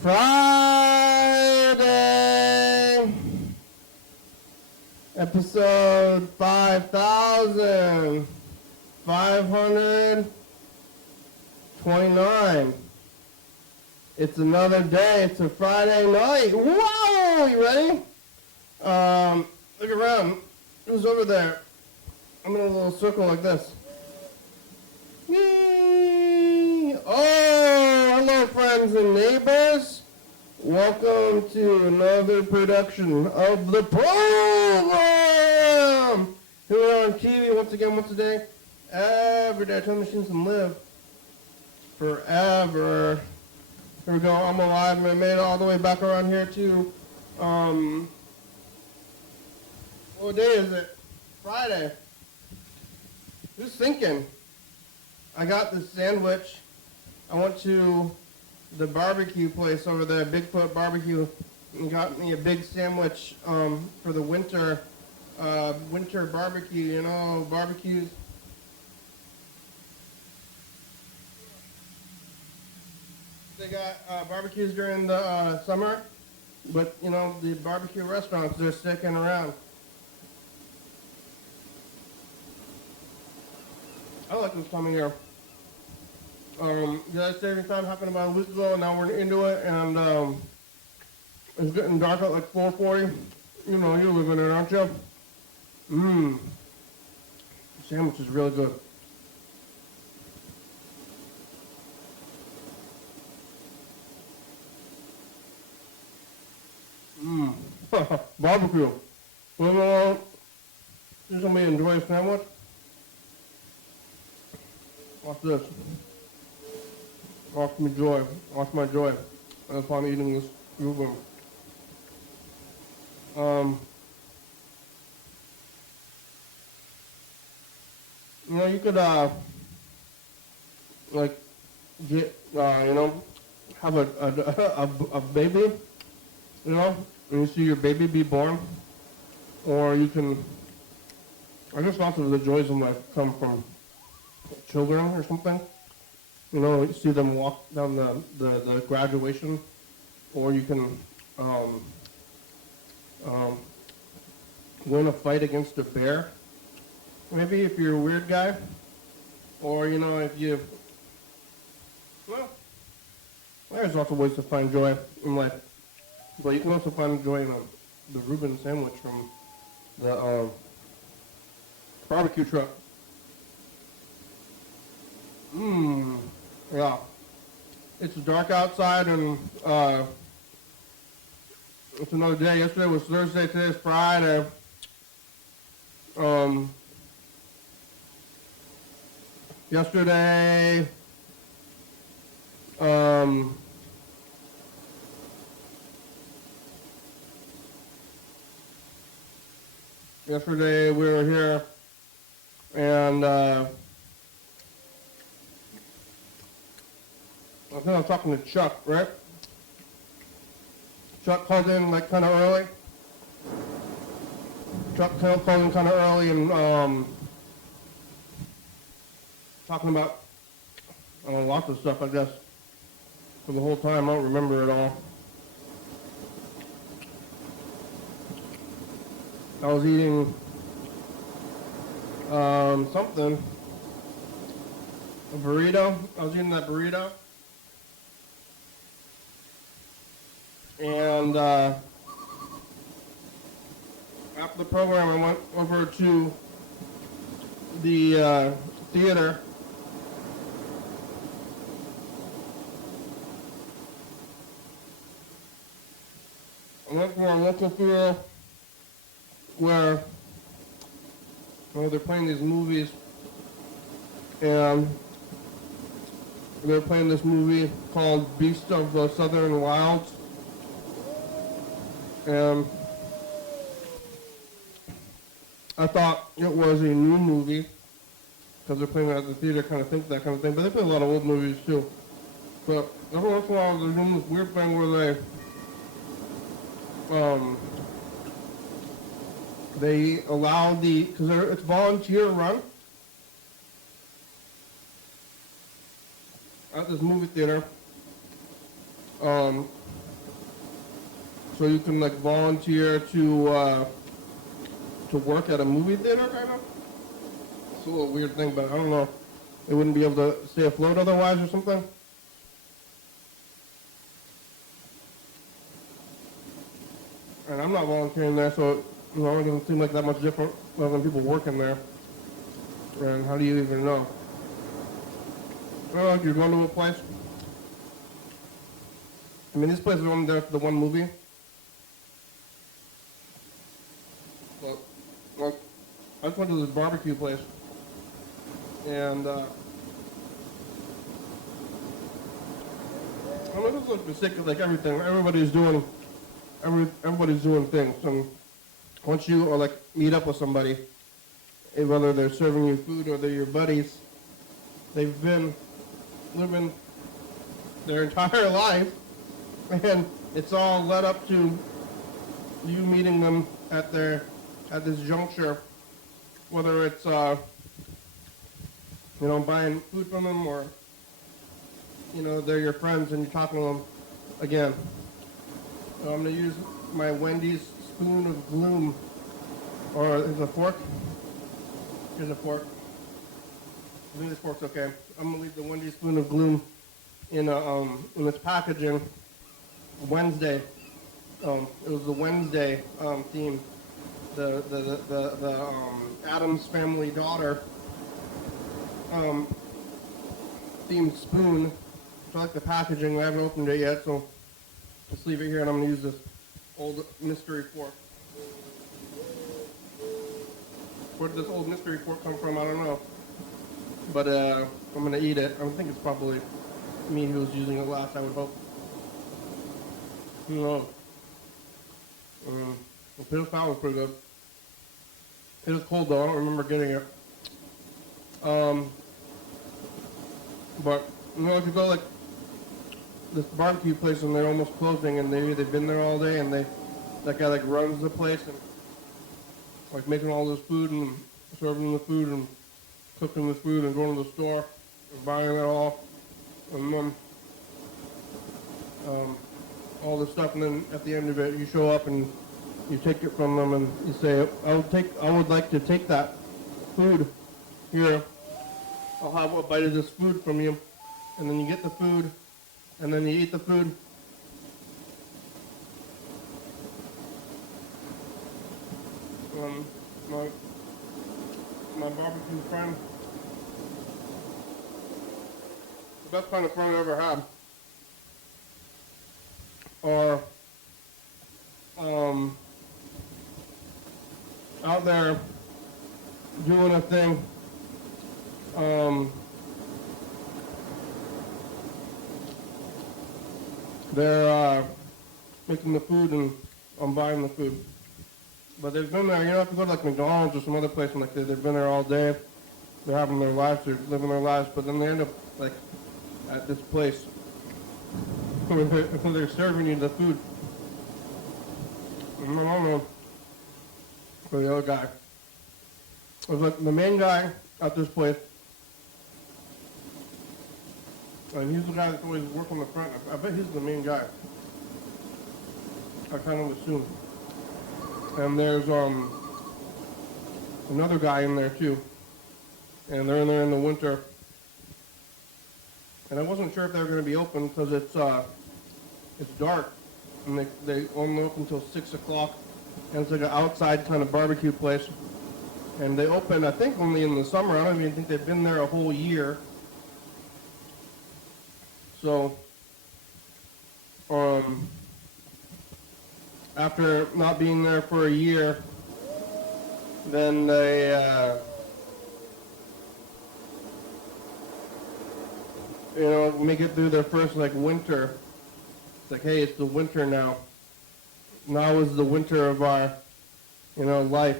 Friday, episode 5,529. It's another day. It's a Friday night. Whoa! You ready? Look around. Who's over there? I'm in a little circle like this. Yay! Oh, hello, friends and neighbors. Welcome to another production of the program. Here we are on TV once a day. Every day, time machines can live forever. Here we go. I'm alive and I made it all the way back around here to, what day is it? Friday. Just thinking. I got this sandwich. I went to the barbecue place over there, Bigfoot Barbecue, and got me a big sandwich for the winter barbecue. You know, barbecues. They got barbecues during the summer, but you know, the barbecue restaurants, they're sticking around. I like this time of year. Daylight saving time happened about a week ago, and now we're into it, and it's getting dark at like 4:40. You know, you're living it, aren't you? The sandwich is really good. Barbecue. Well, you somebody enjoy a sandwich? Watch this. Watch me joy. Watch my joy. That's why I'm eating this Reuben. You know, you could, like, get, you know, have a baby, you know, and you see your baby be born, or you can, I guess lots of the joys in life come from children or something. You know, you see them walk down the graduation, or you can win a fight against a bear. Maybe if you're a weird guy, or you know, if you, well, there's lots of ways to find joy in life. But you can also find joy in the Reuben sandwich from the barbecue truck. Yeah. It's dark outside, and it's another day. Yesterday was Thursday, today is Friday. Yesterday, yesterday we were here, and I think I was talking to Chuck, right? Chuck called in like kind of early. Chuck called in kind of early and talking about lots of stuff, I guess. For the whole time, I don't remember it all. I was eating something, a burrito. I was eating that burrito. And after the program, I went over to the theater. I went to a local theater where they're playing these movies, and they're playing this movie called Beast of the Southern Wilds. And I thought it was a new movie because they're playing it at the theater, kind of think that kind of thing. But they play a lot of old movies too. But every once in a while, they're doing this weird thing where they They allow because it's volunteer run at this movie theater. So you can like volunteer to work at a movie theater, kind of. It's a little weird thing, but I don't know. They wouldn't be able to stay afloat otherwise or something. And I'm not volunteering there, so it doesn't seem like that much different than people working there. And how do you even know? I don't know if you're going to a place. I mean, this place is only there for the one movie. But, well, I just went to this barbecue place. And, I mean, it's like the sake of like everything. Everybody's doing things. And once you or like meet up with somebody, whether they're serving you food or they're your buddies, they've been living their entire life, and it's all led up to you meeting them at this juncture, whether it's buying food from them or they're your friends and you're talking to them again. So I'm gonna use my Wendy's spoon of gloom, or is it a fork? Here's a fork. I think this fork's okay. I'm gonna leave the Wendy's spoon of gloom in its packaging. Wednesday. It was the Wednesday theme. The Addams Family daughter themed spoon. So I like the packaging. I haven't opened it yet, so just leave it here, and I'm gonna use this old mystery fork. Where did this old mystery fork come from? I don't know. But I'm gonna eat it. I think it's probably me who was using it last, I would hope. No. The fish pie was pretty good. It was cold though, I don't remember getting it. But if you go like this barbecue place and they're almost closing and they've been there all day and that guy like runs the place and like making all this food and serving the food and cooking the food and going to the store and buying it all and then all this stuff, and then at the end of it you show up and you take it from them and you say, I would like to take that food here. I'll have a bite of this food from you. And then you get the food and then you eat the food. My barbecue friend, the best kind of friend I ever had, are out there doing a thing. They're making the food and I'm buying the food. But they've been there, if you go to like McDonald's or some other place and like they've been there all day, they're having their lives, they're living their lives, but then they end up like at this place where they're serving you the food. I don't know for the other guy. It was like the main guy at this place, and he's the guy that's always working the front. I bet he's the main guy. I kind of assume. And there's another guy in there too, and they're in there in the winter. And I wasn't sure if they were going to be open because it's dark, and they only open until 6 o'clock, and it's like an outside kind of barbecue place. And they open, I think, only in the summer. I don't even think they've been there a whole year. So, after not being there for a year, then they, make it through their first, like, winter. It's like, hey, it's the winter now. Now is the winter of our, life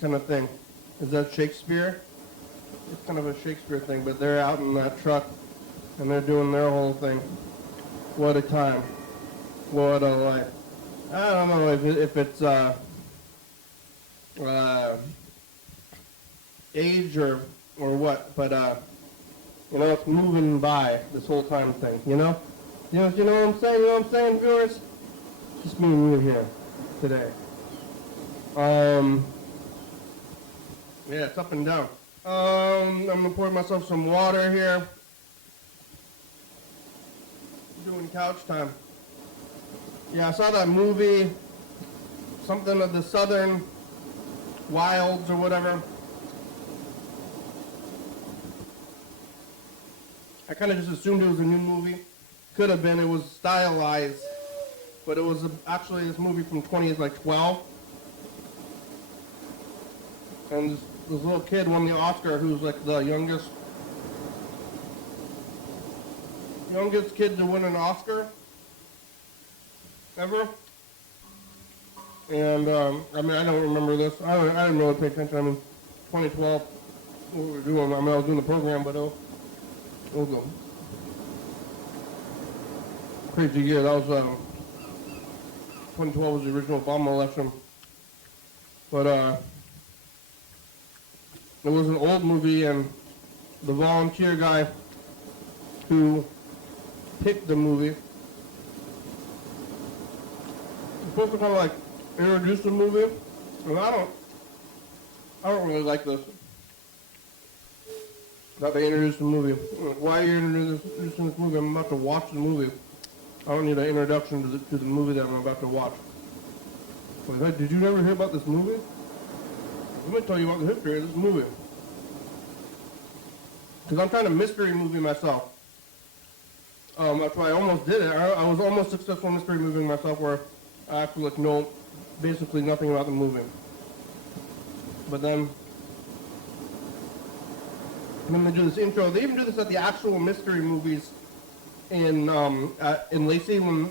kind of thing. Is that Shakespeare? It's kind of a Shakespeare thing, but they're out in that truck, and they're doing their whole thing. What a time. What a life. I don't know if it's age or what, but it's moving by this whole time thing, you know? You know what I'm saying? You know what I'm saying, viewers? Just me and you here today. Yeah, it's up and down. I'm gonna pour myself some water here. Doing couch time. Yeah, I saw that movie, something of the Southern Wilds or whatever. I kind of just assumed it was a new movie. Could have been. It was stylized, but it was actually this movie from 2012. And this little kid won the Oscar, who's like the youngest kid to win an Oscar ever. And I mean, I don't remember this. I didn't really pay attention. I mean, 2012, what we were doing. I mean, I was doing the program, but it was a crazy year. That was 2012 was the original Obama election. But it was an old movie, and the volunteer guy who picked the movie was supposed to kind of like introduce the movie, and I don't really like this. That they introduced the movie. Why are you introducing this movie? I'm about to watch the movie. I don't need an introduction to the movie that I'm about to watch. Like, hey, did you never hear about this movie? Let me tell you about the history of this movie. Because I'm trying to mystery movie myself. That's why I almost did it. I was almost successful in mystery moving myself, where I actually know basically nothing about the movie. But then they do this intro. They even do this at the actual mystery movies in Lacey. When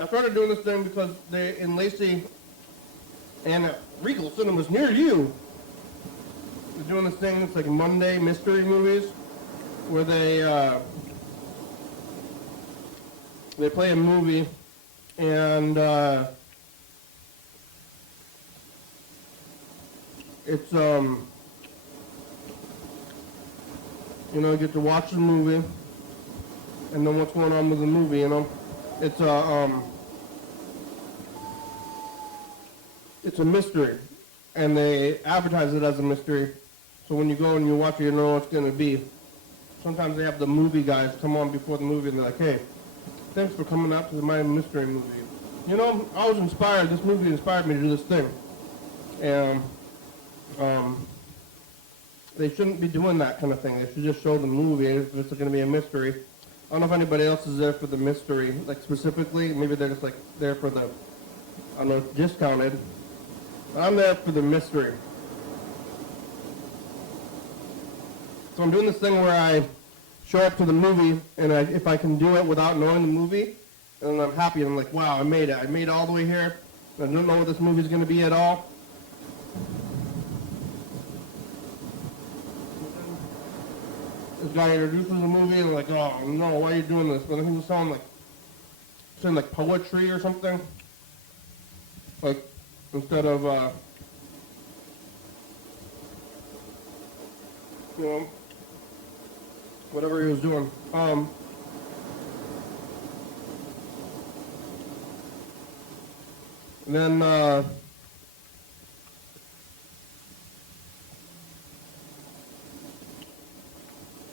I started doing this thing because they in Lacey and at Regal Cinemas near you, they're doing this thing. It's like Monday mystery movies, where they play a movie and it's you get to watch the movie and then what's going on with the movie, it's a mystery, and they advertise it as a mystery, so when you go and you watch it, you know what it's going to be. Sometimes they have the movie guys come on before the movie and they're like, hey, thanks for coming out to my mystery movie. I was inspired. This movie inspired me to do this thing. And they shouldn't be doing that kind of thing. They should just show the movie if it's going to be a mystery. I don't know if anybody else is there for the mystery, like specifically. Maybe they're just like there for the, I don't know, discounted. I'm there for the mystery. So I'm doing this thing where I show up to the movie, and if I can do it without knowing the movie, then I'm happy. I'm like, wow, I made it. I made it all the way here. I don't know what this movie's going to be at all. This guy introduces the movie, and I'm like, oh no, why are you doing this? But then he was saying like poetry or something. Like, instead of, whatever he was doing. And then,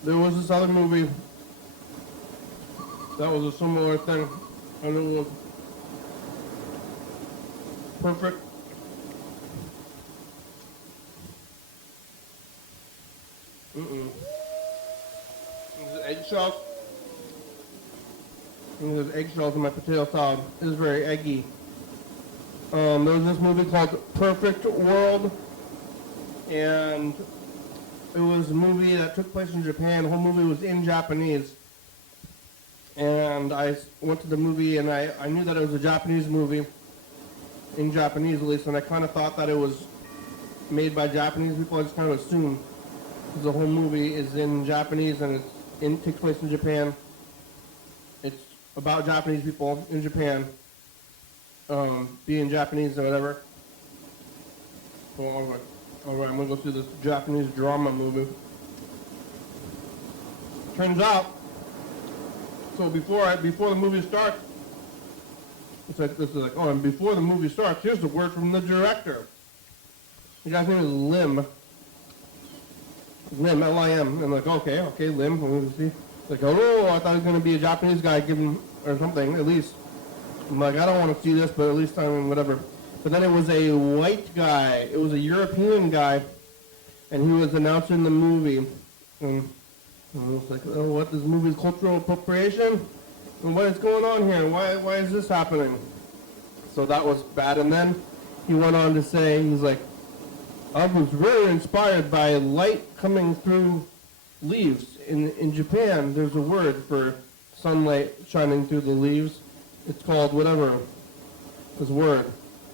there was this other movie that was a similar thing, and it was perfect. There's eggshells. There's eggshells in my potato salad. It is very eggy. There was this movie called Perfect World, and it was a movie that took place in Japan. The whole movie was in Japanese. And I went to the movie, and I knew that it was a Japanese movie, in Japanese at least, and I kind of thought that it was made by Japanese people. I just kind of assumed, because the whole movie is in Japanese and it takes place in Japan. It's about Japanese people in Japan. being Japanese or whatever. So I was like, alright, I'm gonna go see this Japanese drama movie. Turns out, so before the movie starts, it's like, this is like, oh, and before the movie starts, here's the word from the director. The guy's name is Lim. Lim, L-I-M. I'm like, okay, Lim. Let me see. Like, oh, I thought he was going to be a Japanese guy giving, or something, at least. I'm like, I don't want to see this, but at least whatever. But then it was a white guy. It was a European guy, and he was announcing the movie. And I was like, oh, what, this movie's cultural appropriation? And what is going on here? Why is this happening? So that was bad. And then he went on to say, he's like, I was very inspired by light coming through leaves. In Japan, there's a word for sunlight shining through the leaves. It's called whatever, this word.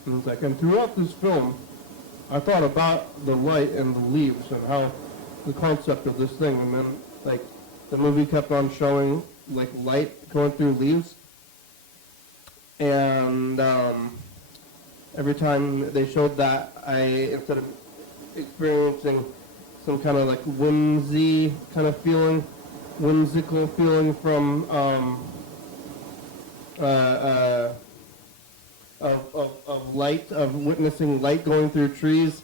And it's like, and throughout this film, I thought about the light and the leaves and how the concept of this thing. And then, like, the movie kept on showing, like, light going through leaves. And every time they showed that, instead of experiencing some kind of like whimsical feeling from of light, of witnessing light going through trees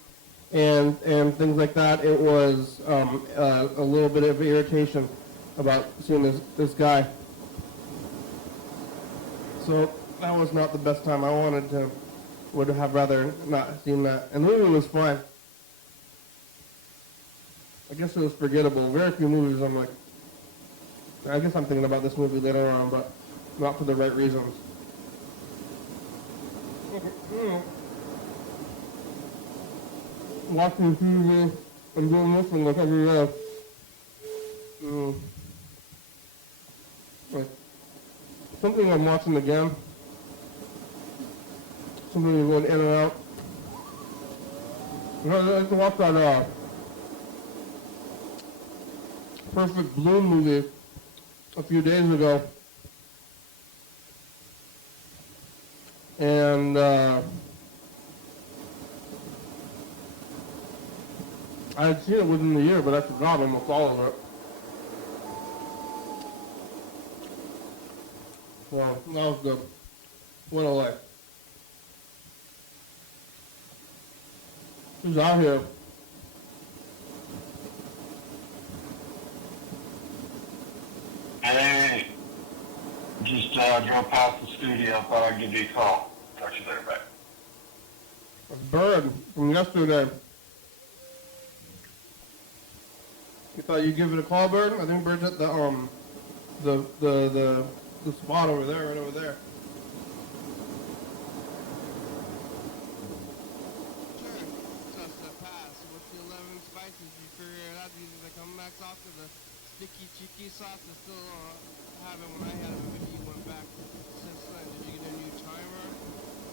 and things like that. It was a little bit of irritation about seeing this guy. So that was not the best time. Would have rather not seen that. And the movie was fine. I guess it was forgettable. Very few movies I'm like, I guess I'm thinking about this movie later on, but not for the right reasons. Watching TV and doing this thing like every day. Like, something I'm watching again. Something going in and out. I just watched that Perfect Blue movie a few days ago. And I had seen it within the year, but I forgot almost all of it. Well, that was good. What a life. Who's out here? Hey, just drove past the studio. Thought I'd give you a call. Talk to you later, bye. A bird from yesterday. You thought you'd give it a call, Bird? I think Bird's at the spot over there, right over there. Sure. Just a pass. With the 11 spices, you figure it out. These are the comebacks off to the sticky cheeky sauce. I still haven't when I had it. Maybe you went back since then. Did you get a new timer?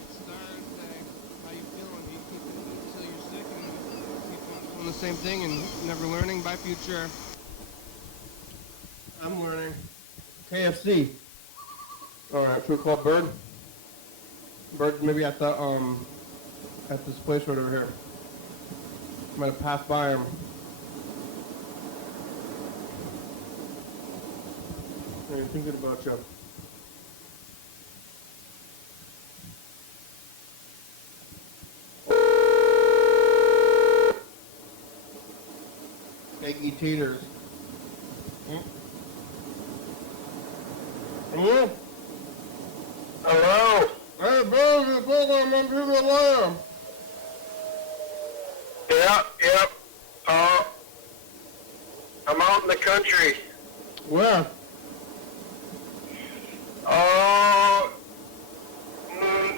It's Thursday. How you feeling? Do you keep it until you're sick and keep on doing the same thing and never learning? Bye, future. I'm learning. KFC. Alright, should we call Bird? Bird maybe at this place right over here. Might have passed by him. Hey, thinking about you. Eggy taters. Hello? Hello. Hey, Bird, it's program on People Lamb. Yep. I'm out in the country. Where?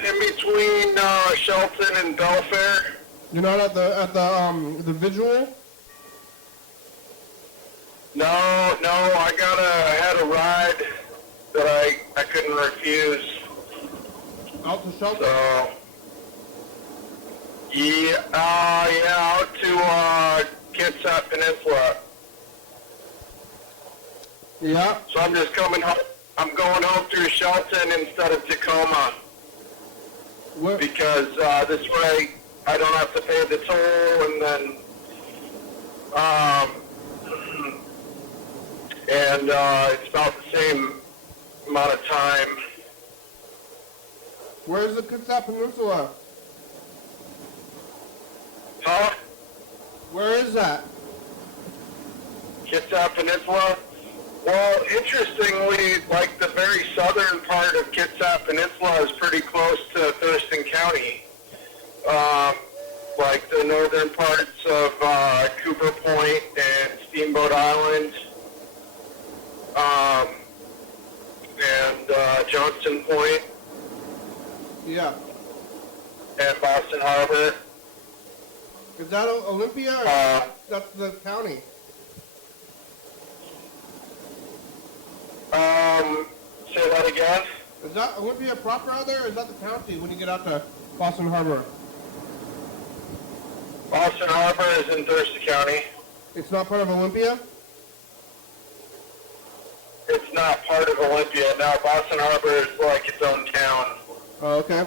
In between Shelton and Belfair. You're not at the visual? No, I had a ride that I couldn't refuse. Out to Shelton? So, out to Kitsap Peninsula. Yeah. So I'm just coming home. I'm going home through Shelton instead of Tacoma. Where, because this way I don't have to pay the toll, and then it's about the same amount of time. where's the Kitsap Peninsula? Huh? Where is that? Kitsap Peninsula? Well, interestingly, like the very southern part of Kitsap Peninsula is pretty close to Thurston County. Like the northern parts of Cooper Point and Steamboat Island, and Johnston Point Yeah. and Boston Harbor. Is that Olympia? Or that's the county. Say that again? Is that Olympia proper out there, or is that the county when you get out to Boston Harbor? Boston Harbor is in Thurston County. It's not part of Olympia? It's not part of Olympia. No, Boston Harbor is like its own town. Oh, okay.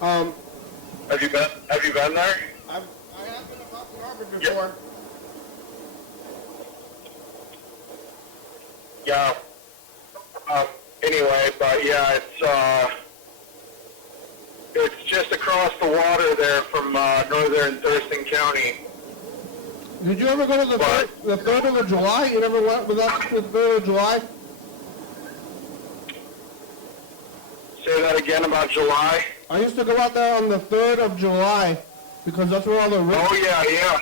Have you been there? I have been to Boston Harbor before. Yeah. Anyway, but yeah, it's just across the water there from northern Thurston County. Did you ever go to the 3rd of July? You never went with us to the 3rd of July? Say that again about July? I used to go out there on the 3rd of July because that's where all the rich... Oh, yeah.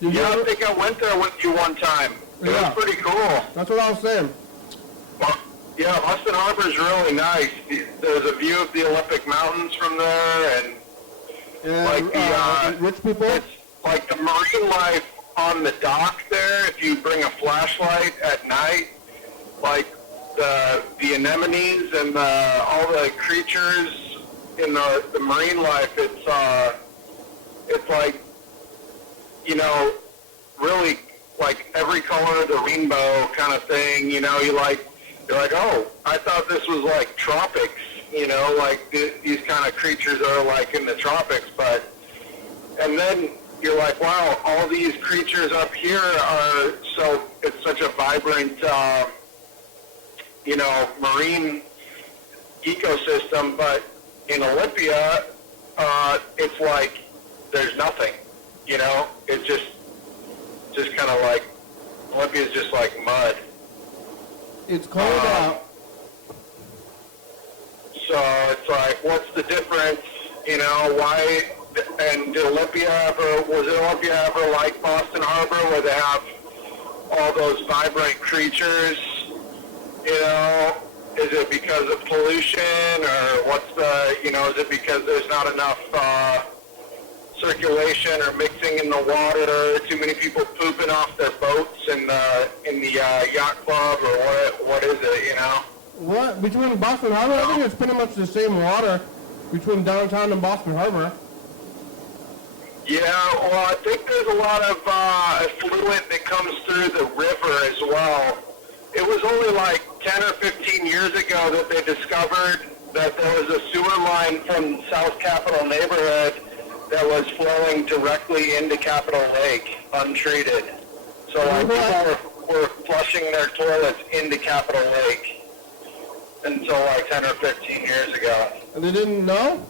Did you Yeah, I ever- think I went there with you one time. It Yeah. was pretty cool. That's what I was saying. Well, yeah, Boston Harbor is really nice. There's a view of the Olympic Mountains from there, and And like the rich people? it's like the marine life on the dock there. If you bring a flashlight at night, like the anemones and all the creatures in the marine life, it's like, you know, really like every color of the rainbow kind of thing. You know, you're like, oh, I thought this was like tropics. You know, like these kind of creatures are like in the tropics, and then you're like, wow, all these creatures up here are it's such a vibrant, you know, marine ecosystem, but in Olympia, it's like there's nothing, you know, it's just kind of like, Olympia's just like mud. It's cold out. So it's like, what's the difference, you know, why, and was Olympia ever like Boston Harbor where they have all those vibrant creatures, you know? Is it because of pollution, or what's is it because there's not enough circulation or mixing in the water, too many people pooping off their boats in the yacht club, or what is it, you know? What? Between Boston Harbor? I think it's pretty much the same water between downtown and Boston Harbor. Yeah, well, I think there's a lot of effluent that comes through the river as well. It was only like 10 or 15 years ago that they discovered that there was a sewer line from South Capitol neighborhood that was flowing directly into Capitol Lake, untreated. So like people were flushing their toilets into Capitol Lake until like 10 or 15 years ago. And they didn't know?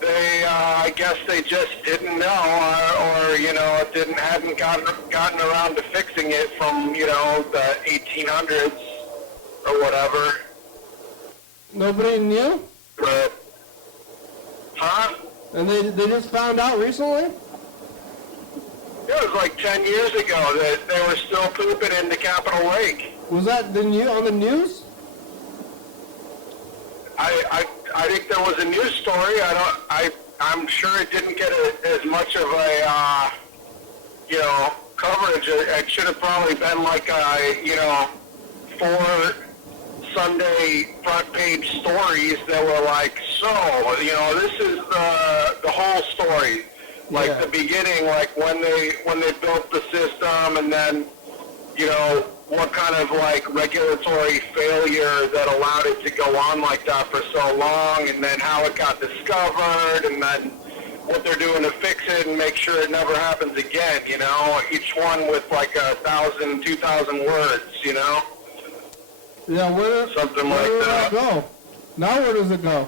They, I guess they just didn't know, or you know, hadn't gotten around to fixing it from, you know, the 1800s or whatever. Nobody knew? But, huh? And they just found out recently? It was like 10 years ago that they were still pooping into Capitol Lake. Was that on the news? I think there was a news story. I'm sure it didn't get as much of a, you know, coverage. It should have probably been like a, you know, 4 Sunday front page stories that were like, so, you know, this is the whole story. Like Yeah. the beginning, like when they built the system, and then, you know, what kind of like regulatory failure that allowed it to go on like that for so long, and then how it got discovered, and then what they're doing to fix it and make sure it never happens again, you know, each one with like 1,000, 2,000 words, you know? Yeah, Something where like did that. it go? Now where does it go?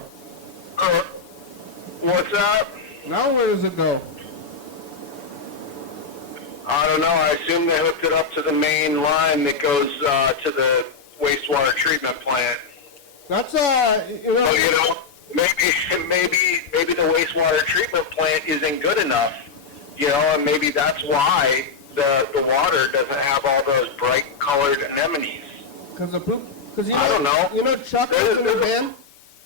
What's that? Now where does it go? I don't know. I assume they hooked it up to the main line that goes to the wastewater treatment plant. That's You know, maybe the wastewater treatment plant isn't good enough. You know, and maybe that's why the water doesn't have all those bright colored anemones. because the poop. Because I don't know. You know, Chuck was in the van.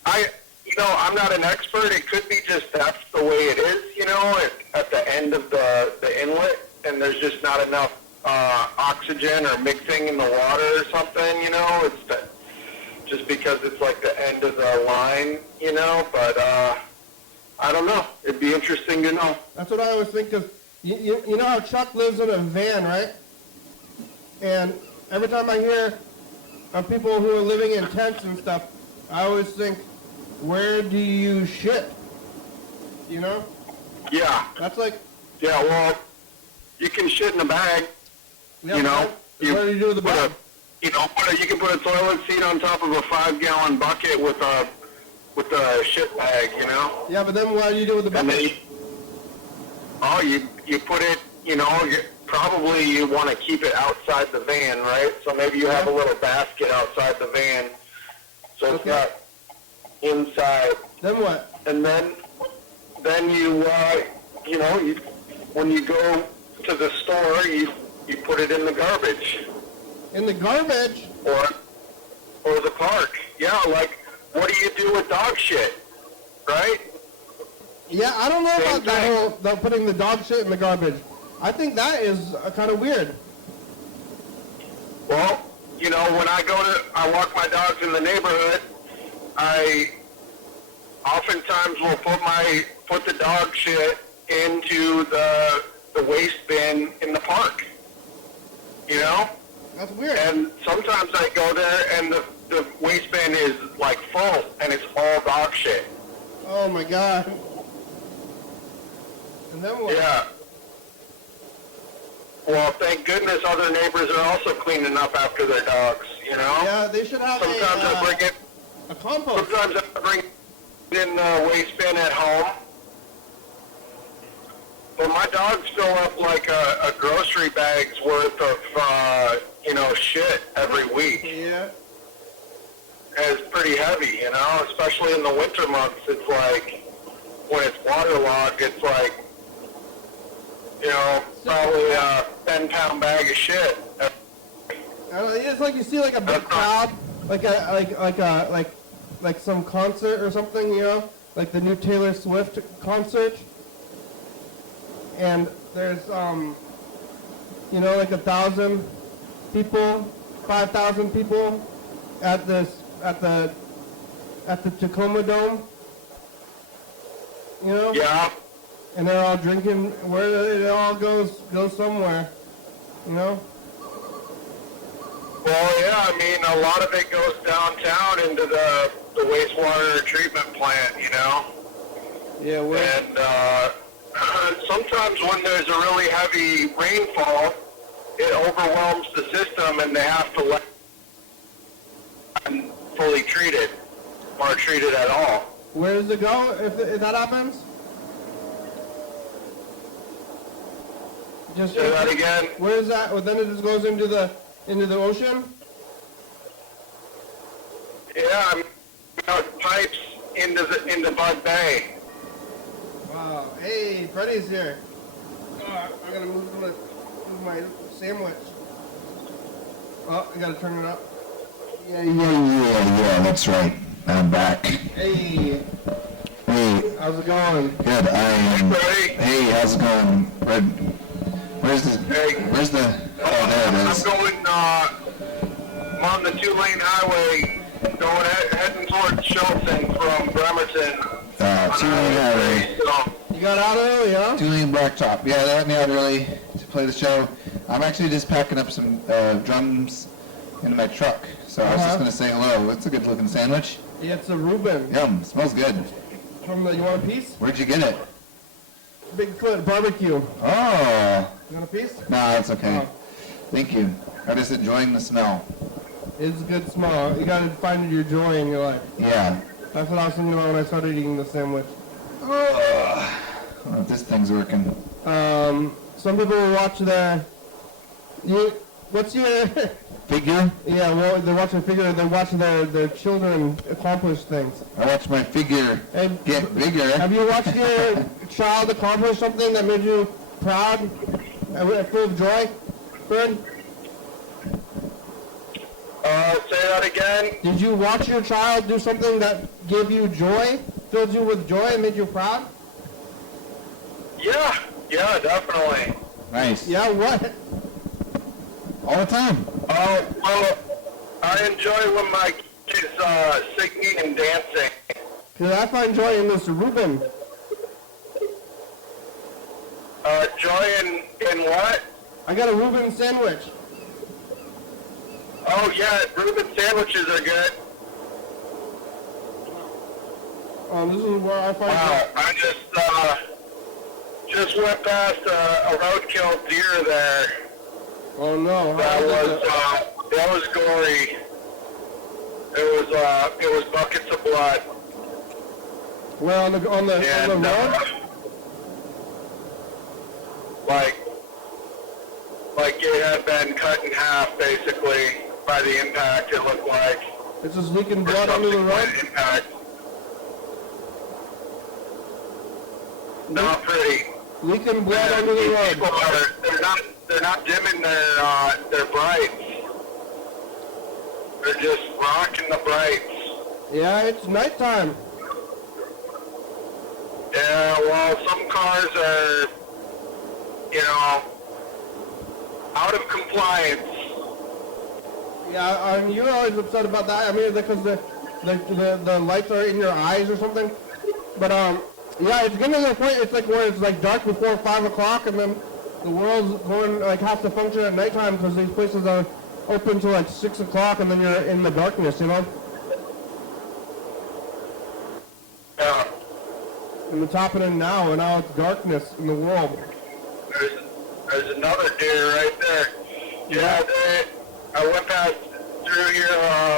I'm not an expert. It could be just that's the way it is. You know, at the end of the inlet, and there's just not enough oxygen or mixing in the water or something. You know, it's just because it's like the end of the line. You know, but I don't know. It'd be interesting to know. That's what I always think. Cause you know how Chuck lives in a van, right? And every time I hear of people who are living in tents and stuff, I always think, where do you shit? You know? Yeah. That's like, Yeah. Well, you can shit in a bag. yeah, You know, what do you do with the put bag? you can put a toilet seat on top of a 5-gallon bucket with a shit bag, you know. Yeah, but then what do you do with the And bucket? then you put it, you know, probably you want to keep it outside the van, right? So maybe you have a little basket outside the van, so it's Okay. not inside. Then what? And then you, you know, when you go to the store, you put it in the garbage. In the garbage? Or the park. Yeah, like, what do you do with dog shit? Right? Yeah, I don't know Same about that thing. whole about putting the dog shit in the garbage. I think that is kind of weird. Well, you know, when I walk my dogs in the neighborhood, I oftentimes will put the dog shit into the waste bin in the park. You know? That's weird. And sometimes I go there and the waste bin is like full and it's all dog shit. Oh my god. And then what? Yeah. Well, thank goodness other neighbors are also cleaning up after their dogs, you know? Yeah, they should have Sometimes I bring it, a compost. sometimes I bring it in the waste bin at home. But my dogs fill up like a grocery bag's worth of, you know, shit every week. Yeah. And it's pretty heavy, you know, especially in the winter months. It's like, when it's waterlogged, it's like, you know, probably a 10-pound bag of shit. It's like you see like a big crowd, like some concert or something, you know, like the new Taylor Swift concert, and there's you know, like 1,000 people, 5,000 people at the Tacoma Dome, you know. Yeah. And they're all drinking. Where it all goes somewhere, you know. Well, yeah, I mean, a lot of it goes downtown into the wastewater treatment plant, you know. Yeah. And sometimes when there's a really heavy rainfall, it overwhelms the system and they have to let it fully treated or treated at all. Where does it go if that happens? Just Say that again? Where is that? Well, then it just goes into the ocean. Yeah, I mean, pipes into Bud Bay. Wow. Hey, Freddy's here. Oh, I gotta move my sandwich. Oh, I gotta turn it up. Yeah, that's right. I'm back. Hey, Hey, how's it going? good. Ready? Hey, how's it going? Where's the? Oh, there it I'm is. going, I'm on the 2-lane highway, heading towards Shelton from Bremerton. 2-lane highway. So, You got out early, huh? 2 lane blacktop. Yeah, they let me out early to play the show. I'm actually just packing up some drums in my truck. So I was just going to say hello. It's a good looking sandwich. Yeah, it's a Reuben. Yum, smells good. You want a piece? Where'd you get it? Bigfoot barbecue. Oh. You want a piece? No, it's okay. Oh. Thank you. I'm just enjoying the smell. It's a good smell. You gotta find your joy in your life. Yeah. That's what I was thinking about when I started eating the sandwich. I don't know if this thing's working. Some people will watch what's your... Figure? Yeah, well, they're watching figure, they're watching their children accomplish things. I watched my figure And get bigger. have you watched your child accomplish something that made you proud and full of joy? Fred? Say that again. Did you watch your child do something that gave you joy, filled you with joy, and made you proud? Yeah, definitely. Nice. Yeah, what? All the time. Oh, well, I enjoy when my kids singing and dancing. Because I find joy in this Reuben. Joy in what? I got a Reuben sandwich. Oh, yeah, Reuben sandwiches are good. This is where I find Wow, I just went past a roadkill deer there. Oh no. That was gory. It was buckets of blood. Well, on the And, road? like it had been cut in half, basically, by the impact, it looked like. It's just leaking blood under the road? Impact. Not pretty. Leaking blood under the road. People they're not dimming their brights. They're just rocking the brights. Yeah, it's nighttime. Yeah, well, some cars are, out of compliance. Yeah, and you're always upset about that. I mean, because the lights are in your eyes or something. But yeah, it's getting to the point. It's like where it's like dark before 5 o'clock, and then the world's going has to function at nighttime because these places are open till like 6 o'clock, and then you're in the darkness, you know. Yeah. And it's happening now, and now it's darkness in the world. There's another deer right there. Yeah, I went past through here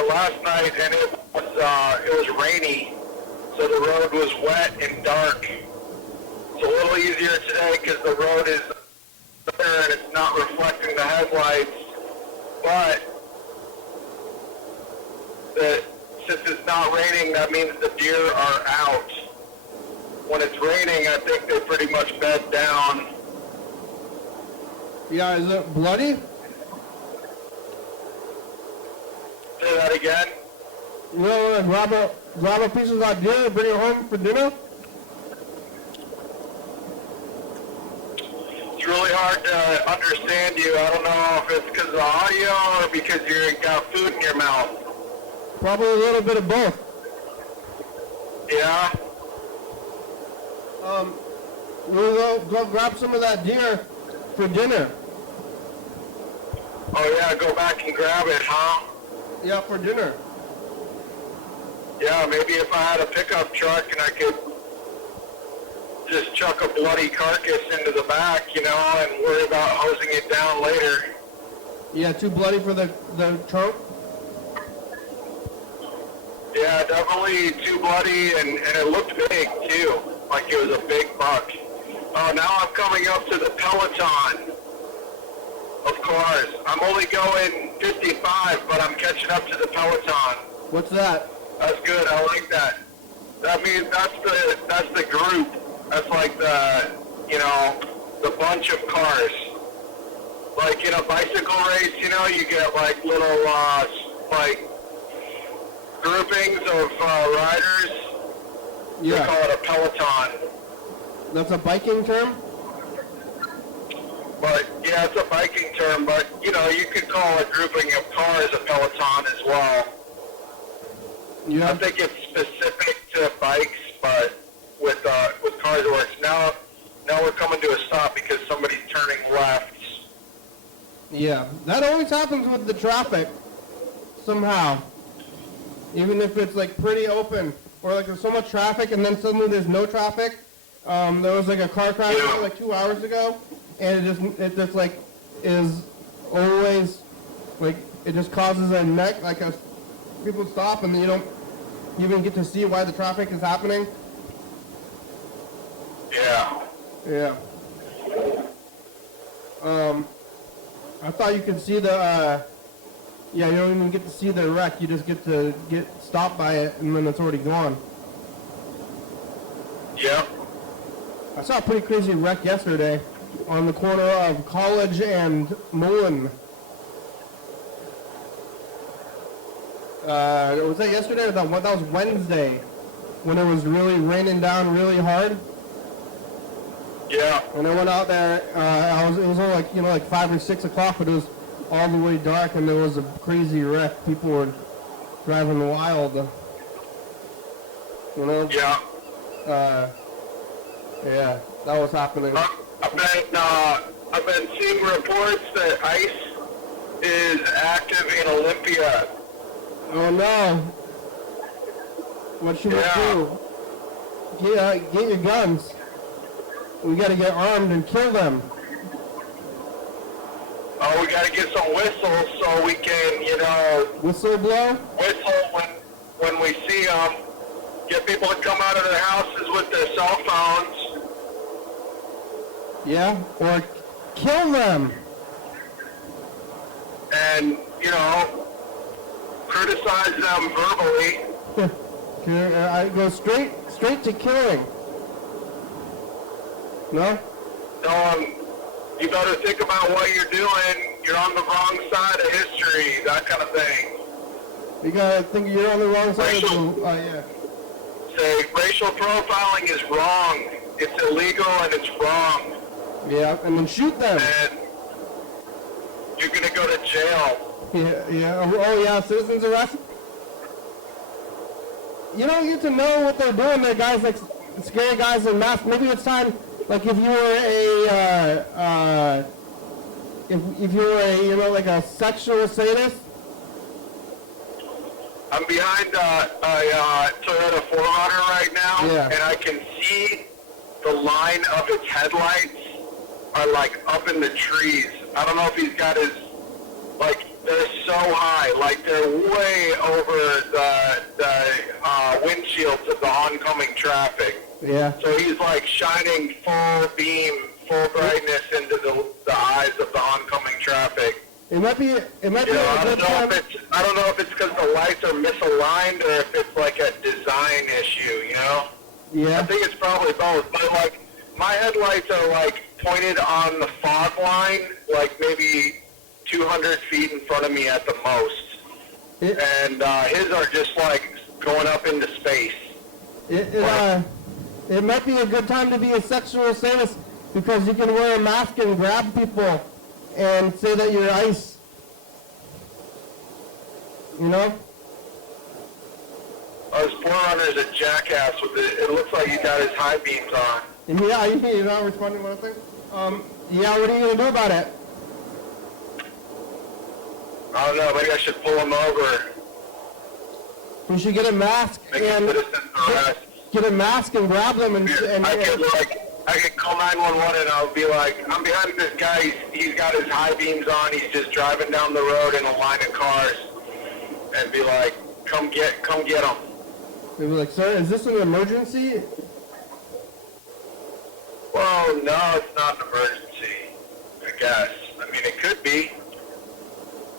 last night, and it was rainy, so the road was wet and dark. It's a little easier today because the road is there and it's not reflecting the headlights. But since it's not raining, that means the deer are out. When it's raining, I think they pretty much bed down. Yeah, is it bloody? Say that again. You know, grab a piece of that deer and bring it home for dinner? It's really hard to understand you. I don't know if it's because of the audio or because you got food in your mouth. Probably a little bit of both. Yeah? We'll go grab some of that deer for dinner. Oh yeah, go back and grab it, huh? Yeah, for dinner. Yeah, maybe if I had a pickup truck and I could just chuck a bloody carcass into the back, and worry about hosing it down later. Yeah, too bloody for the trunk? Yeah, definitely too bloody, and it looked big, too. Like it was a big buck. Oh, now I'm coming up to the peloton of cars. I'm only going 55, but I'm catching up to the peloton. What's that? That's good. I like that. That means that's the group. That's like the bunch of cars. Like in a bicycle race, you get like little like groupings of riders. Yeah. They call it a peloton. That's a biking term? But yeah, it's a biking term. But you could call a grouping of cars a peloton as well. Yeah. I think it's specific to bikes, but with cars where it's now we're coming to a stop because somebody's turning left. Yeah, that always happens with the traffic, somehow. Even if it's like pretty open, or like there's so much traffic and then suddenly there's no traffic. There was like a car crash like 2 hours ago, and it just like is always like it just causes a neck like a people stop and you don't even get to see why the traffic is happening. Yeah. Yeah. I thought you could see the, yeah, you don't even get to see the wreck. You just get to get stopped by it, and then it's already gone. Yep. I saw a pretty crazy wreck yesterday on the corner of College and Mullen. Was that yesterday? Or that was Wednesday, when it was really raining down really hard. Yeah. And I went out there, it was only like, like 5 or 6 o'clock, but it was all the way dark and there was a crazy wreck. People were driving wild. Yeah. Yeah, that was happening. I've been seeing reports that ICE is active in Olympia. Oh no. What should we do? Get your guns. We gotta get armed and kill them. Oh, we gotta get some whistles so we can, Whistle blow? whistle when we see them. Get people to come out of their houses with their cell phones. Yeah, or kill them. And, criticize them verbally. I go straight to killing. No? You better think about what you're doing. You're on the wrong side of history, that kind of thing. You gotta think you're on the wrong side of the... Oh, yeah. Say, racial profiling is wrong. It's illegal and it's wrong. Yeah, and then shoot them. And you're going to go to jail. Yeah. Oh, yeah, citizens arrest. You don't get to know what they're doing. They're guys like scary guys in masks. Maybe it's time, like if you were if you were like a sexual sadist. I'm behind a Toyota 4Runner right now, Yeah. and I can see the line of its headlights are like up in the trees. I don't know if he's got his, like, they're so high, like they're way over the windshields of the oncoming traffic. Yeah. So he's like shining full beam, full brightness into the eyes of the oncoming traffic. It might be a good time. I don't know if it's because the lights are misaligned or if it's like a design issue, I Yeah. think it's probably both. But like, my headlights are like pointed on the fog line, like maybe 200 feet in front of me at the most. And his are just like going up into space. It might be a good time to be a sexual sadist because you can wear a mask and grab people and say that you're ICE. This 4Runner's a jackass with it. It looks like he got his high beams on. Yeah, you're not responding to what I think? Yeah, what are you going to do about it? I don't know, maybe I should pull him over. You should get a mask Make a and citizen's arrest. get a mask and grab them and I could call 911 and I'll be like, I'm behind this guy. He's got his high beams on. He's just driving down the road in a line of cars, and be like, come get him. They'd be like, sir, is this an emergency? Well, no, it's not an emergency. I guess. I mean, it could be.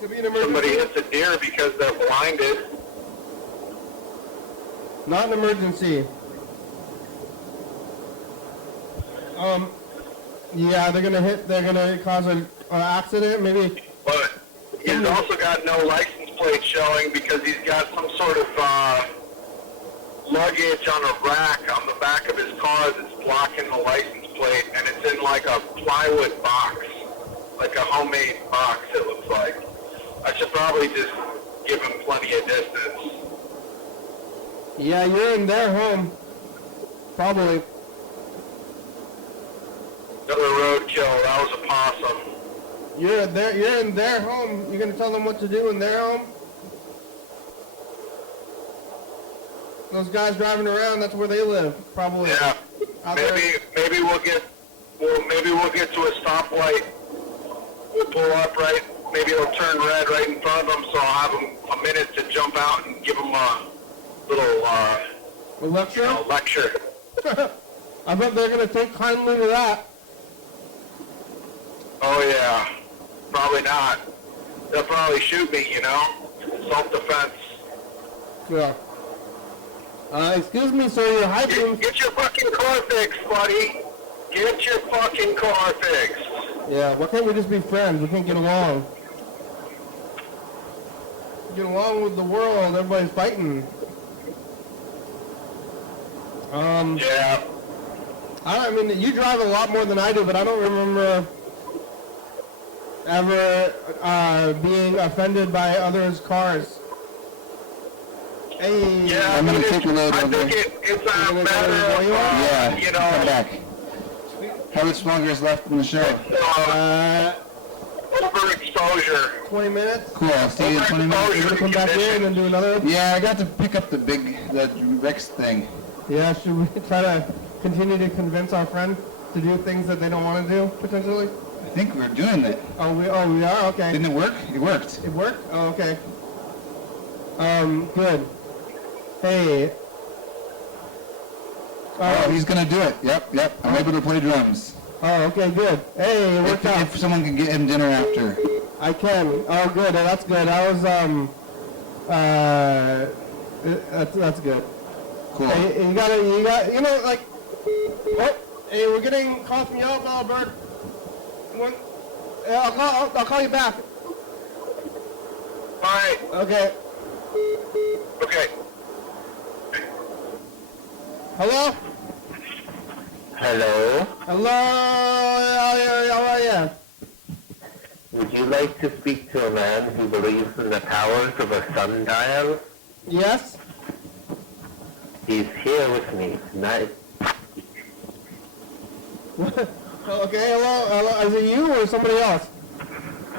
Could be an emergency. Somebody hits a deer because they're blinded. Not an emergency. Yeah, they're gonna cause an accident, maybe. But he's also got no license plate showing because he's got some sort of luggage on a rack on the back of his car that's blocking the license plate, and it's in like a plywood box, like a homemade box, it looks like. I should probably just give him plenty of distance. Yeah, you're in their home. Probably. Another roadkill. That was a possum. You're in their home. You're gonna tell them what to do in their home? Those guys driving around, that's where they live, probably. Yeah. Out there. Maybe we'll get to a stoplight. We'll pull up right. Maybe it'll turn red right in front of them, so I'll have them a minute to jump out and give them a little A lecture? lecture. I bet they're gonna take kindly to that. Oh yeah. Probably not. They'll probably shoot me, Self-defense. Yeah. Excuse me, sir, you're hiking. Get your fucking car fixed, buddy. Get your fucking car fixed. Yeah, why can't we just be friends? We can't get along. Get along with the world, everybody's fighting. Yeah. I mean, you drive a lot more than I do, but I don't remember ever being offended by others' cars. Hey, Yeah, I'm gonna but take a load I over think there. it's a gonna matter go where you are? Yeah, of, come back. How much longer is left in the show? Overexposure. 20 minutes? Cool, I'll see you in 20 minutes. You're gonna come back here and then do another? Yeah, I got to pick up the Rex thing. Yeah, should we try to continue to convince our friend to do things that they don't want to do, potentially? I think we're doing it. Oh, we are? Okay. Didn't it work? It worked. It worked? Oh, okay. Good. Hey. Oh, he's gonna do it. Yep. I'm able to play drums. Oh, okay, good. Hey, it worked out. If someone can get him dinner after. I can. Oh, good. That's good. I was, that's good. Cool. Hey, you got, like, oh, hey, we're getting calls from Yellow Fellow Bird. I'll call you back. All right. Okay. Okay. Hello? Hello, Hello? How are you? would you like to speak to a man who believes in the powers of a sundial? Yes? He's here with me tonight. Okay, hello? Is it you or somebody else?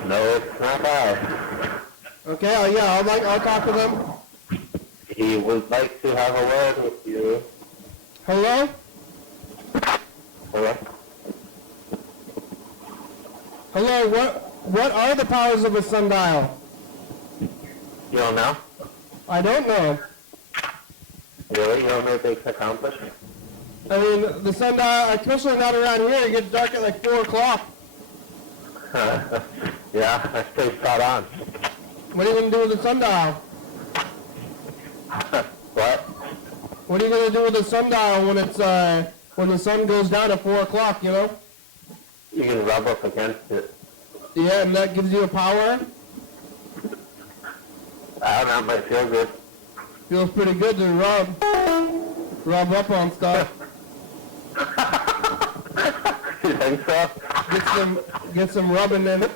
No, it's not I. Okay, yeah, I'll talk to them. He would like to have a word with you. Hello? Hello? Hello, what are the powers of a sundial? You don't know? I don't know. Really? You don't know what they can accomplish? I mean, the sundial, especially not around here, it gets dark at like 4 o'clock. Yeah, that's pretty spot on. What are you going to do with the sundial? What? What are you going to do with the sundial when it's, when the sun goes down at 4 o'clock, You can rub up against it. Yeah, and that gives you a power? I don't know, it might feel good. Feels pretty good to rub up on stuff. You think so? Get some rubbing in it.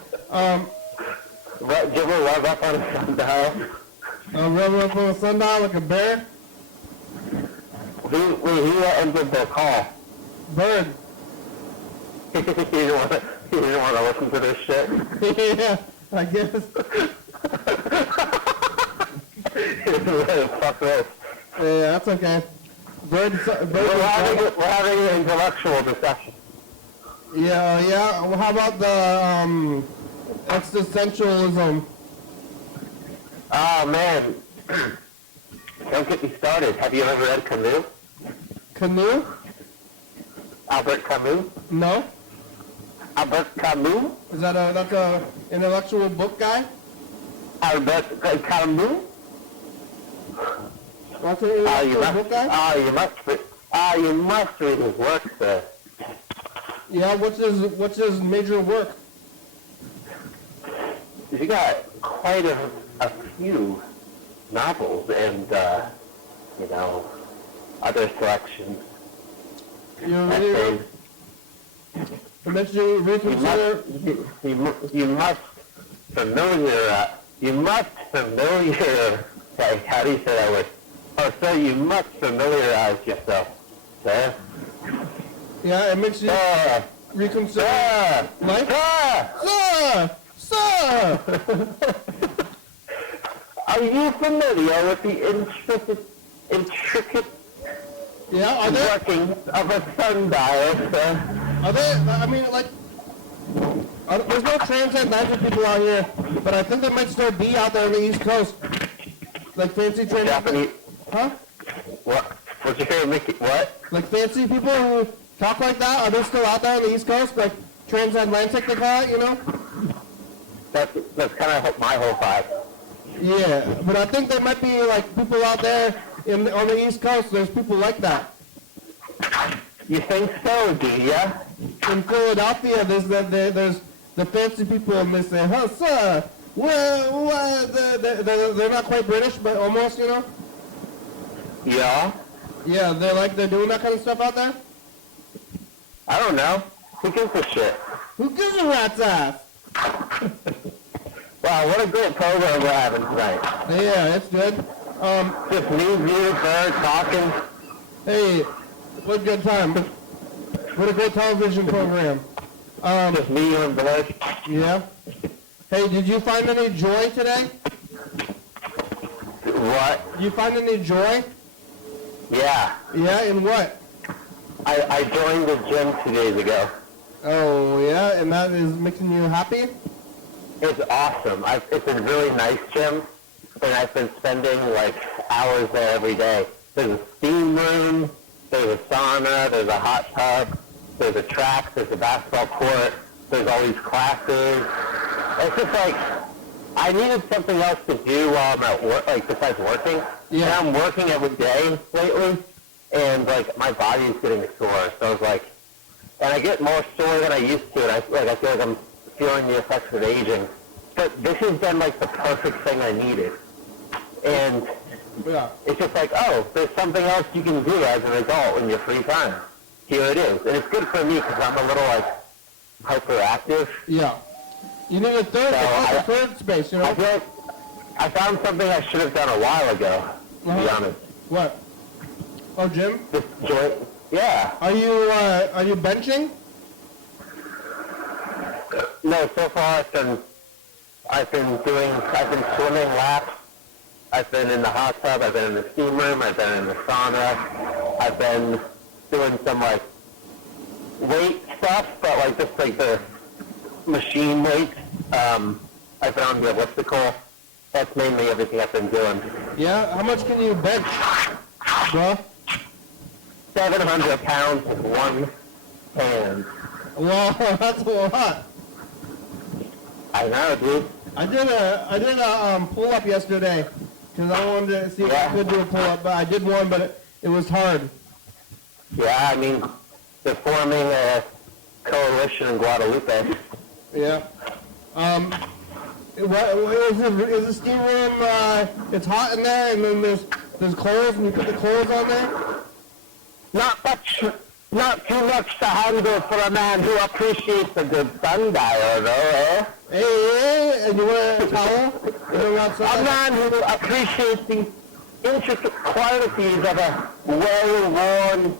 Give a rub up on a sundial. Rub up on a sundial like a bear? Who ended the call? Bird. He didn't want to listen to this shit. Yeah, I guess. Fuck this. Yeah, that's okay. Bird. We're having an intellectual discussion. Yeah. Well, how about the existentialism? Oh man, don't get me started. Have you ever read Camus? Canoe? Albert Camus? No. Albert Camus? Is that that's a intellectual book guy? Albert Camus? That's an intellectual book guy? You must read his work, sir. Yeah. What's his major work? You got quite a few novels and other selections. You really? It makes you reconsider. You must familiarize. How do you say that word? Oh, so you must familiarize yourself sir. Yeah, it makes you Sir! reconsider Sir! life. Sir! Sir! Are you familiar with the intricate Yeah, are there, workings of a sundial, sir? I mean, like, there's no transatlantic people out here, but I think there might still be out there on the East Coast. Like fancy Japanese... Huh? What? What's your favorite Mickey? What? Like fancy people who talk like that, are they still out there on the East Coast? Like transatlantic they call it, you know? That's kind of my whole vibe. Yeah, but I think there might be like people out there on the East Coast, there's people like that. You think so, do ya? In Philadelphia, there's the fancy people and they say, huh, sir, well, they're not quite British, but almost, you know? Yeah? Yeah, they're doing that kind of stuff out there? I don't know. Who gives a shit? Who gives a rat's ass? Wow, what a great program we're having tonight. Yeah, it's good. Just me, you, Bird, talking. Hey, what a good time. What a great television program. Just me, you, and Bird. Yeah. Hey, did you find any joy today? What? Did you find any joy? Yeah. Yeah, in what? I joined the gym 2 days ago. Oh, yeah, and that is making you happy? It's awesome. It's a really nice gym, and I've been spending like hours there every day. There's a steam room, there's a sauna, there's a hot tub, there's a track, there's a basketball court, there's all these classes. It's just like, I needed something else to do while I'm at work, like besides working. Yeah. And I'm working every day lately, and like my body is getting sore. So I was like, and I get more sore than I used to, and I feel like I'm feeling the effects of aging. But this has been like the perfect thing I needed. And Yeah. it's just like, oh, there's something else you can do as an adult in your free time. Here it is. And it's good for me because I'm a little like hyperactive. Yeah. You need a third, So a third space, you I know? feel like I found something I should have done a while ago, to be honest. What? Oh, Jim? Just joint. Yeah. Are you benching? No, so far I've been swimming laps. I've been in the hot tub. I've been in the steam room. I've been in the sauna. I've been doing some like weight stuff, but like just like the machine weight. I've been on the elliptical. That's mainly everything I've been doing. Yeah? How much can you bench, bro? 700 pounds with one hand. Wow, that's a lot. I know, dude. I did a pull up yesterday because I wanted to see if I could do a pull up, but I did one, but it was hard. Yeah, I mean, they're forming a coalition in Guadalupe. Yeah. Is the steam room? It's hot in there, and then there's clothes, and you put the clothes on there. Not too much to handle for a man who appreciates a good sundial, though, eh? Hey, and you wear a towel? You go A outside? man who appreciates the intricate qualities of a well-worn,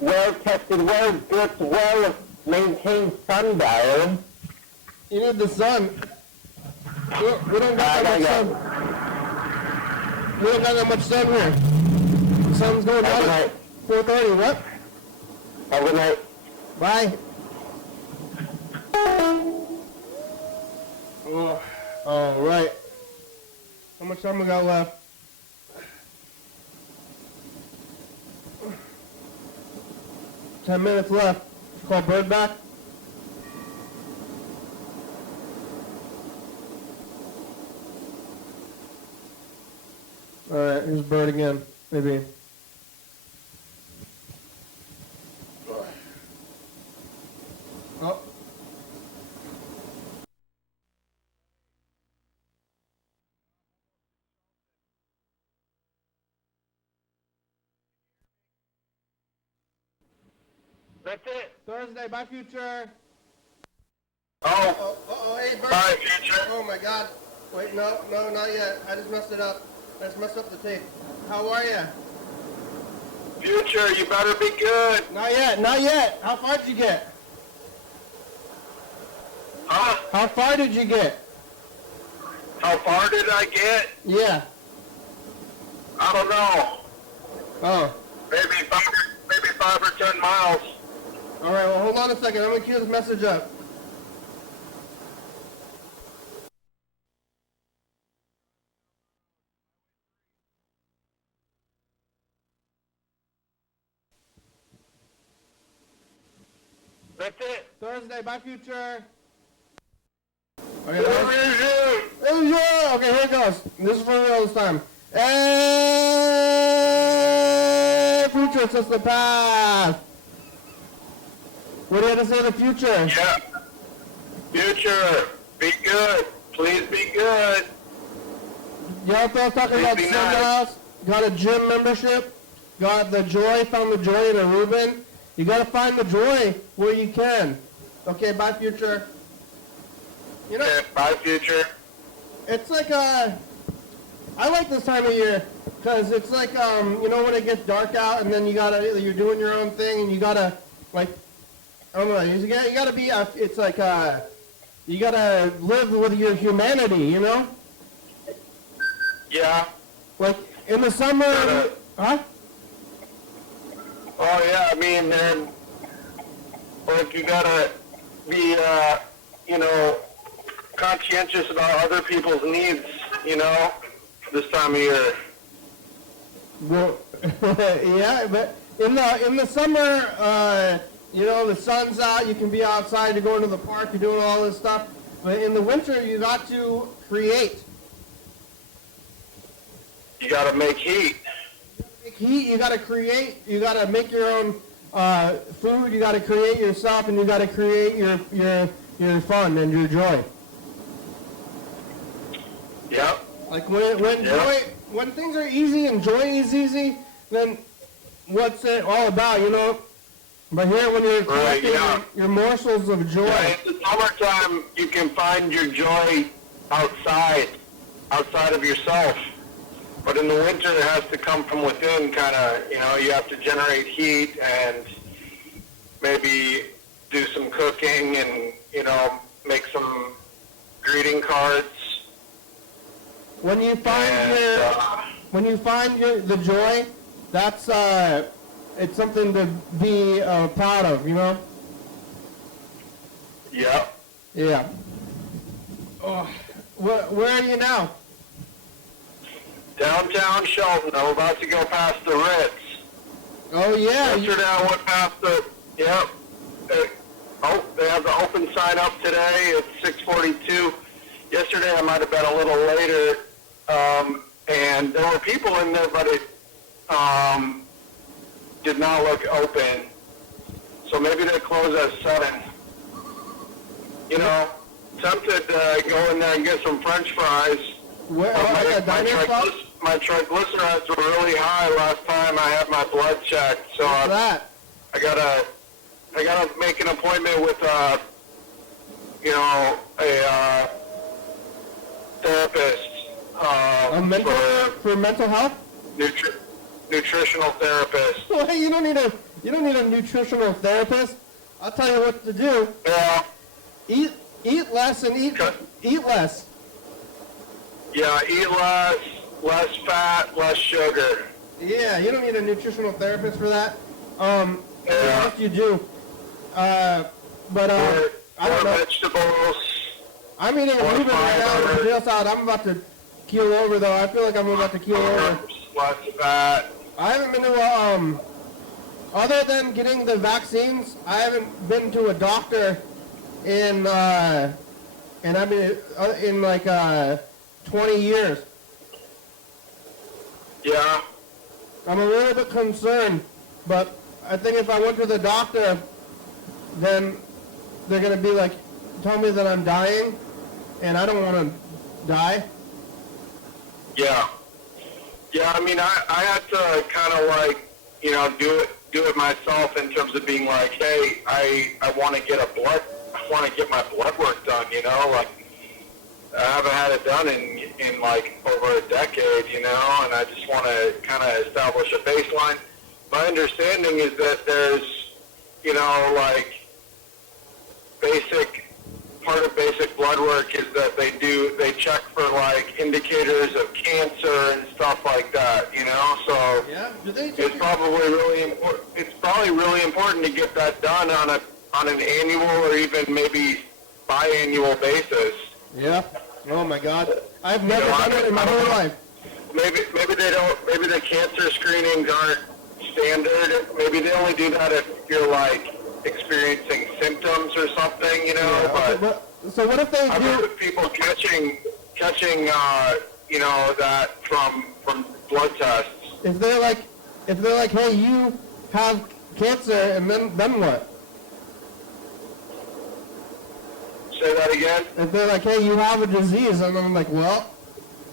well-tested, well-built, well-maintained sundial. You need the sun. We don't got that much sun. We don't got that much sun here. The sun's going Have a down night. at 4:30. What? Have a good night. Bye. Oh, all right. How much time we got left? Ten minutes left. Call Bird back. All right, here's Bird again. Maybe. Oh. That's it. Thursday, bye, future. Oh, Hey, Bird. bye, future. Oh my God. Wait, no, not yet. I just messed it up. I just messed up the tape. How are you? Future, you better be good. Not yet, not yet. How far did you get? Huh? How far did you get? How far did I get? Yeah. I don't know. Oh. Maybe 5 or 10 miles. All right, well, hold on a second. I'm going to queue this message up. That's it. Thursday, bye, Future. Hey, Okay, here it goes. This is for real this time. Hey, Future, it's just the past. What do you have to say in the future? Yeah. Future, be good. Please be good. Y'all thought talking about Please be something nice. else? Got a gym membership? Got the joy, found the joy in a Reuben? You gotta find the joy where you can. Okay, bye, Future. You know, Okay, bye, Future. it's like, I like this time of year, because it's like, you know, when it gets dark out, and then you're doing your own thing, and you gotta, like, I don't know, you gotta be, it's like, you gotta live with your humanity, you know? Yeah. Like, in the summer, huh? Oh, yeah, I mean, man, like, you gotta be, you know, conscientious about other people's needs, you know, this time of year. Well, yeah, but in the summer, you know, the sun's out, you can be outside, you're going to the park, you're doing all this stuff. But in the winter, you got to create. You gotta make heat. Make heat, you got to create, you got to make your own food, you got to create yourself, and you got to create your fun and your joy. Yep. Like when Yeah. joy, when things are easy and joy is easy, then what's it all about, you know? But here, when you're Right, collecting yeah. your morsels of joy, Yeah, in the summertime, you can find your joy outside of yourself. But in the winter, it has to come from within, kind of, you know, you have to generate heat and maybe do some cooking and, you know, make some greeting cards. when you find And, the joy, that's it's something to be proud of, you know? yeah. Yeah. Oh, where are you now? Downtown Shelton, I'm about to go past the Ritz. Oh yeah. Yesterday I went past the, yep. They have the open sign up today. It's 6:42. Yesterday I might have been a little later, and there were people in there, but it did not look open. So maybe they close at 7. You know, tempted to go in there and get some French fries. Where? But Oh, yeah, diner spot? my triglycerides were really high last time I had my blood checked, so What's that? I gotta make an appointment with you know, a therapist. For mental health? Nutritional therapist. Well, you don't need a nutritional therapist. I'll tell you what to do. Yeah, Eat less and eat less. yeah. Eat less fat, less sugar. Yeah, you don't need a nutritional therapist for that. Yeah. If you do, but I don't More know. vegetables. I'm eating a more Reuben right now. fiber. Just out. I'm about to keel over though. I feel like I'm about to keel over. Less fat. I haven't been to other than getting the vaccines, I haven't been to a doctor in I've been in like 20 years. Yeah. I'm a little bit concerned, but I think if I went to the doctor, then they're gonna be like, tell me that I'm dying, and I don't want to die. Yeah. Yeah, I mean, I had to kind of like, you know, do it myself in terms of being like, hey, I want to get my blood work done, you know, like I haven't had it done in like over a decade, you know, and I just want to kind of establish a baseline. my understanding is that there's, you know, like part of basic blood work is that they check for like indicators of cancer and stuff like that, you know, so Yeah. Do they it's probably really important to get that done on an annual or even maybe biannual basis. Yeah. Oh my God. I've never done it in my whole life. Maybe the cancer screenings aren't standard. Maybe they only do that if you're like experiencing symptoms or something, you know. Yeah, okay, so what if they I've heard do? of people catching, you know, that from blood tests. If they're like, hey, you have cancer, and then what? Say that again. If they're like, hey, you have a disease, and I'm like, well,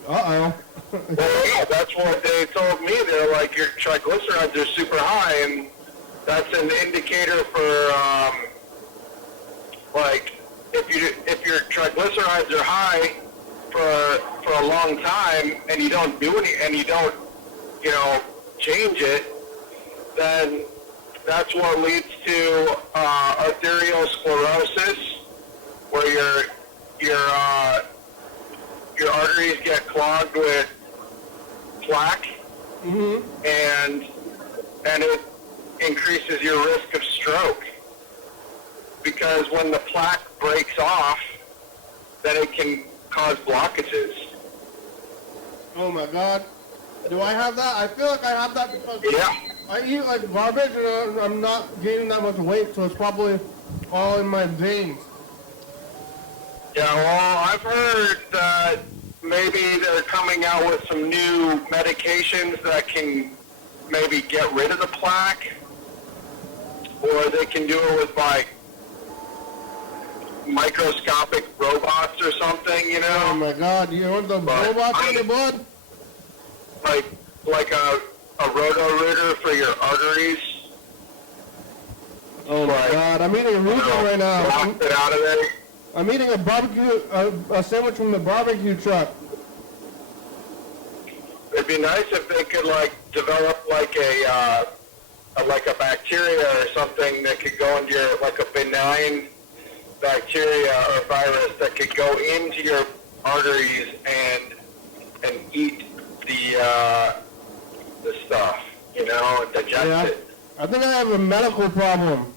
Well, yeah, that's what they told me. They're like, your triglycerides are super high, and that's an indicator for, like, if your triglycerides are high for a long time, and you don't do and you don't, you know, change it, then that's what leads to arteriosclerosis, where your arteries get clogged with plaque, and it increases your risk of stroke, because when the plaque breaks off, then it can cause blockages. oh my God, do I have that? I feel like I have that because Yeah. I eat like garbage, and I'm not gaining that much weight, so it's probably all in my veins. Yeah, well, I've heard that maybe they're coming out with some new medications that can maybe get rid of the plaque, or they can do it with like microscopic robots or something, you Oh know, my God, you want the But robots in I- your blood? like a roto-rooter for your arteries. Oh my Like, God, I'm eating a you Reuben know, right now. blast it out of there. I'm eating a barbecue, a sandwich from the barbecue truck. It'd be nice if they could like develop like a bacteria or something that could go into your, like a benign bacteria or virus that could go into your arteries and eat the stuff, you know, and digest Yeah. it. I think I have a medical problem.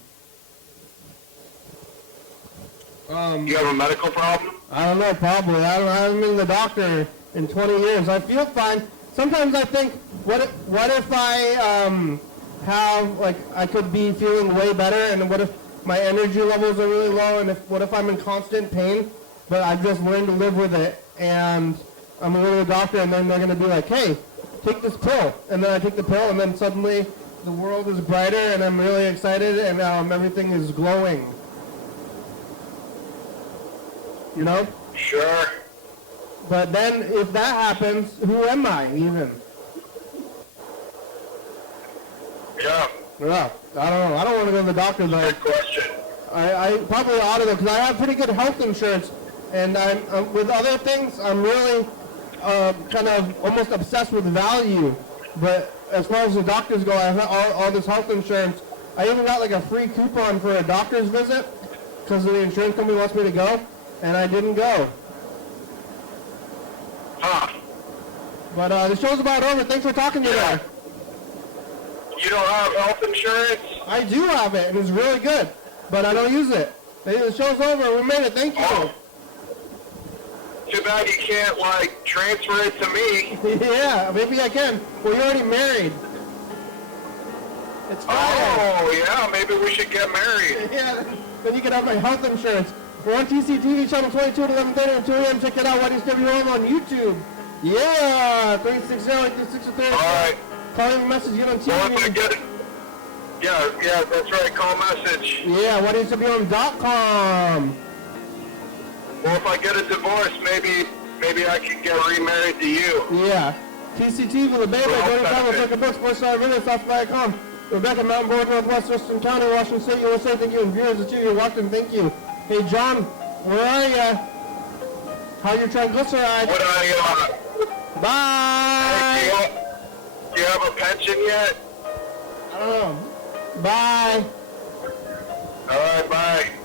You have a medical problem? I don't know, probably. I haven't been to the doctor in 20 years. I feel fine. Sometimes I think, what if I have, like, I could be feeling way better, and what if my energy levels are really low, and what if I'm in constant pain, but I've just learned to live with it, and I'm going to go to the doctor, and then they're going to be like, hey, take this pill. And then I take the pill, and then suddenly the world is brighter, and I'm really excited, and everything is glowing. You know? Sure. But then, if that happens, who am I even? Yeah. Yeah, I don't know. I don't want to go to the doctor though. Good question. I probably ought to though, because I have pretty good health insurance, and I'm with other things, I'm really kind of almost obsessed with value. But as far as the doctors go, I have all this health insurance. I even got like a free coupon for a doctor's visit because the insurance company wants me to go, and I didn't go. Huh. But the show's about over. Thanks for talking today. Yeah. You don't have health insurance? I do have it, and it's really good, but I don't use it. The show's over. We made it. Thank you. Oh. Too bad you can't, like, transfer it to me. Yeah, maybe I can. Well, you're already married. It's Friday. Oh, yeah, maybe we should get married. Yeah, then you can have my health insurance. We're on TCTV, channel 22 at 11:30 and 2 a.m. Check it out, YDHWM on YouTube. Yeah, 360-363. All right. Call me a message, get on Well, if I TV. get it. Yeah, that's right. Call message. Yeah, YDHWM.com. Well, if I get a divorce, maybe I can get remarried to you. Yeah. TCT for the Bay, Well, Golden Travel, that's it. Check a Book, Sports Star Village, South.com. Rebecca, Mountain Board, Northwest Thurston County, Washington State, USA. Thank you. And viewers, it's you. You're watching. Thank you. Hey, John, where are you? How your triglycerides? Would Bye. do you have a pension yet? I Bye. All right, bye.